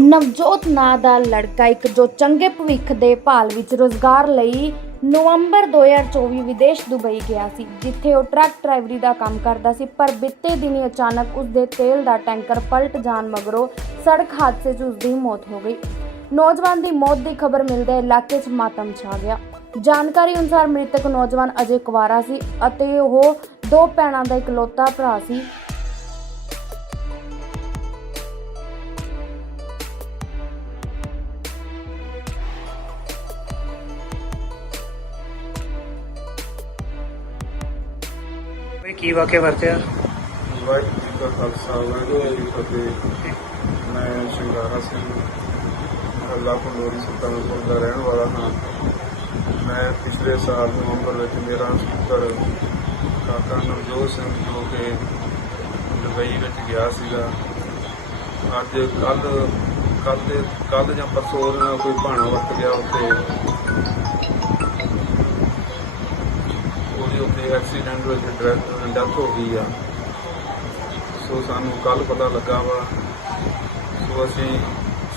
ਨਵਜੋਤ ਨਾਂ ਦਾ ਲੜਕਾ ਇੱਕ ਜੋ ਚੰਗੇ ਭਵਿੱਖ ਦੇ ਭਾਲ ਵਿੱਚ ਰੋਜ਼ਗਾਰ ਲਈ ਨਵੰਬਰ 2024 ਵਿਦੇਸ਼ ਦੁਬਈ ਗਿਆ ਸੀ, ਜਿੱਥੇ ਉਹ ਟਰੱਕ ਡਰਾਈਵਰੀ ਦਾ ਕੰਮ ਕਰਦਾ ਸੀ, ਪਰ ਬਿੱਤੇ ਦਿਨੀ ਅਚਾਨਕ ਉਸ ਦੇ ਤੇਲ ਦਾ ਟੈਂਕਰ ਪਲਟ ਜਾਣ ਮਗਰੋਂ ਸੜਕ ਹਾਦਸੇ 'ਚ ਉਸ ਦੀ ਮੌਤ ਹੋ ਗਈ। ਨੌਜਵਾਨ ਦੀ ਮੌਤ ਦੀ ਖਬਰ ਮਿਲਦੇ ਇਲਾਕੇ 'ਚ ਮਾਤਮ ਛਾ ਗਿਆ। ਜਾਣਕਾਰੀ ਅਨੁਸਾਰ ਮ੍ਰਿਤਕ ਨੌਜਵਾਨ ਅਜੇ ਕੁਵਾਰਾ ਸੀ ਅਤੇ ਉਹ ਦੋ ਭੈਣਾਂ ਦਾ ਇਕਲੌਤਾ ਭਰਾ ਸੀ। ਵੀ ਕੀ ਵਾਕਿਆ ਵਰਤਿਆ? ਵਾਹਿਗੁਰੂ ਜੀ ਕਾ ਖਾਲਸਾ, ਵਾਹਿਗੁਰੂ ਜੀ ਕੀ ਫਤਿਹ। ਮੈਂ ਸ਼ਿੰਗਾਰਾ ਸਿੰਘ ਅੱਲਾ ਪੰਡੋਰੀ ਸੁਲਤਾਨਪੁਰ ਦਾ ਰਹਿਣ ਵਾਲਾ ਹਾਂ। ਮੈਂ ਪਿਛਲੇ ਸਾਲ ਨਵੰਬਰ ਵਿੱਚ ਮੇਰਾ ਸਪੁੱਤਰ ਕਾਕਾ ਨਵਜੋਤ ਸਿੰਘ ਜੋ ਕਿ ਦੁਬਈ ਵਿੱਚ ਗਿਆ ਸੀਗਾ। ਅੱਜ ਕੱਲ ਕੱਲ ਦੇ ਕੱਲ ਜਾਂ ਪਰਸੋਂ ਨਾਲ ਕੋਈ ਭਾਣਾ ਵਰਤ ਗਿਆ ਉੱਤੇ ਉਹਦੀ ਉੱਤੇ ਐਕਸੀਡੈਂਟ ਵਿੱਚ ਡੈਥ ਹੋ ਗਈ ਆ। ਸੋ ਸਾਨੂੰ ਕੱਲ ਪਤਾ ਲੱਗਾ ਵਾ। ਸੋ ਅਸੀਂ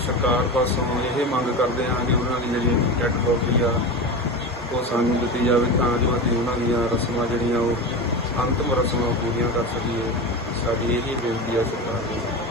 ਸਰਕਾਰ ਪਾਸੋਂ ਇਹ ਮੰਗ ਕਰਦੇ ਹਾਂ ਕਿ ਉਹਨਾਂ ਦੀ ਜਿਹੜੀ ਡੈਡ ਬੋਡੀ ਆ, ਉਹ ਸਾਨੂੰ ਦਿੱਤੀ ਜਾਵੇ ਤਾਂ ਜੋ ਅਸੀਂ ਉਹਨਾਂ ਦੀਆਂ ਰਸਮਾਂ ਜਿਹੜੀਆਂ ਉਹ ਅੰਤਮ ਰਸਮਾਂ ਪੂਰੀਆਂ ਕਰ ਸਕੀਏ। ਸਾਡੀ ਇਹ ਬੇਨਤੀ ਆ ਸਰਕਾਰ ਨੂੰ